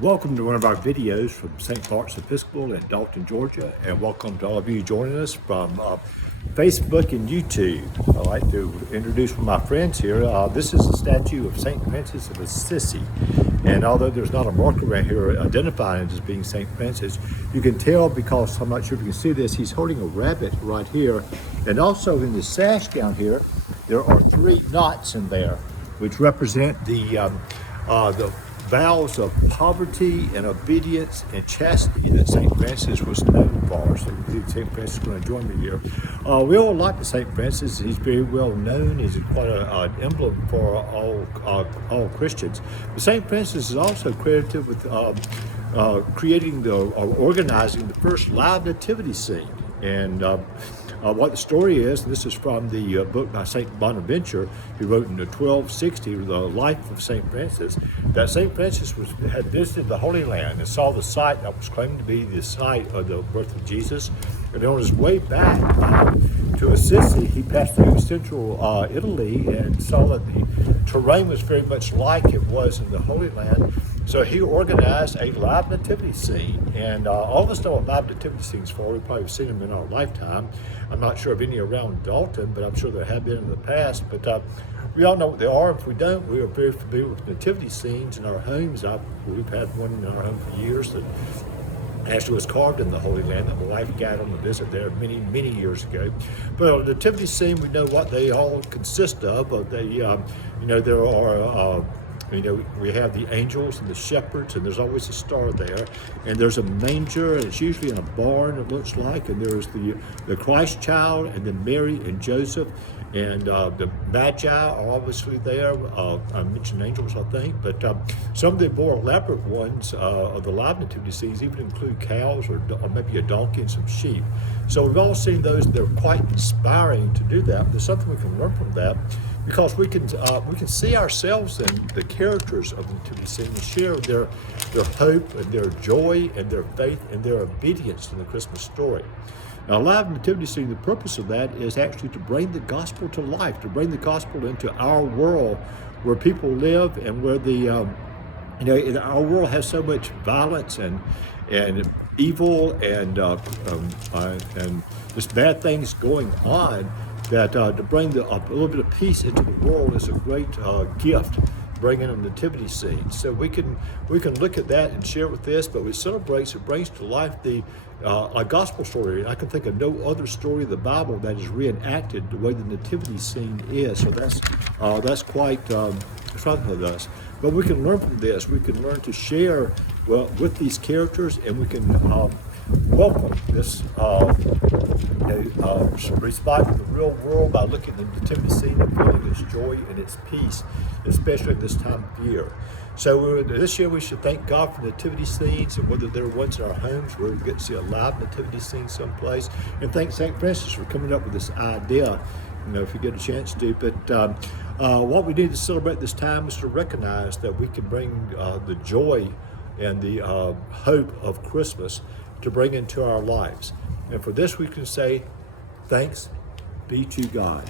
Welcome to one of our videos from St. Mark's Episcopal in Dalton, Georgia, and welcome to all of you joining us from Facebook and YouTube. I'd like to introduce one of my friends here. This is a statue of St. Francis of Assisi, and although there's not a marker around here identifying it as being St. Francis, you can tell because, I'm not sure if you can see this, he's holding a rabbit right here, and also in the sash down here, there are 3 knots in there, which represent the vows of poverty and obedience and chastity that St. Francis was known for. So St. Francis is going to join me here. We all like St. Francis. He's very well known. He's quite an emblem for all Christians. But St. Francis is also credited with creating or organizing the first live nativity scene. And what the story is, and this is from the book by St. Bonaventure, who wrote in 1260, The Life of St. Francis, that St. Francis had visited the Holy Land and saw the site that was claimed to be the site of the birth of Jesus. And on his way back to Assisi, he passed through central Italy and saw that the terrain was very much like it was in the Holy Land. So he organized a live nativity scene, and all of us know what live nativity scenes for. We've probably seen them in our lifetime. I'm not sure of any around Dalton, but I'm sure there have been in the past. But we all know what they are. If we don't, we are very familiar with nativity scenes in our homes. We've had one in our home for years that actually was carved in the Holy Land that my wife got on a visit there many, many years ago. But a nativity scene, we know what they all consist of. There are we have the angels and the shepherds, and there's always a star there. And there's a manger, and it's usually in a barn, it looks like. And there's the Christ child, and then Mary and Joseph. And the Magi are obviously there. I mentioned angels, I think. But some of the more elaborate ones of the live nativity scenes even include cows or maybe a donkey and some sheep. So we've all seen those. They're quite inspiring to do that. There's something we can learn from that, because we can see ourselves in the characters of the nativity scene and share their hope and their joy and their faith and their obedience in the Christmas story. Now, live nativity scene, the purpose of that is actually to bring the gospel to life, to bring the gospel into our world where people live and where our world has so much violence and evil and just bad things going on, that to bring a little bit of peace into the world is a great gift, bringing a nativity scene. So we can look at that and share with this, but it brings to life a gospel story. And I can think of no other story in the Bible that is reenacted the way the nativity scene is. So that's quite something with us. But we can learn from this. We can learn to share with these characters, and we can welcome this respect in the real world by looking at the nativity scene and feeling its joy and its peace, especially in this time of year. So this year we should thank God for nativity scenes, and whether there are ones in our homes where we get to see a live nativity scene someplace, and thank St. Francis for coming up with this idea, if you get a chance to. But what we need to celebrate this time is to recognize that we can bring the joy and the hope of Christmas to bring into our lives. And for this we can say, thanks be to God.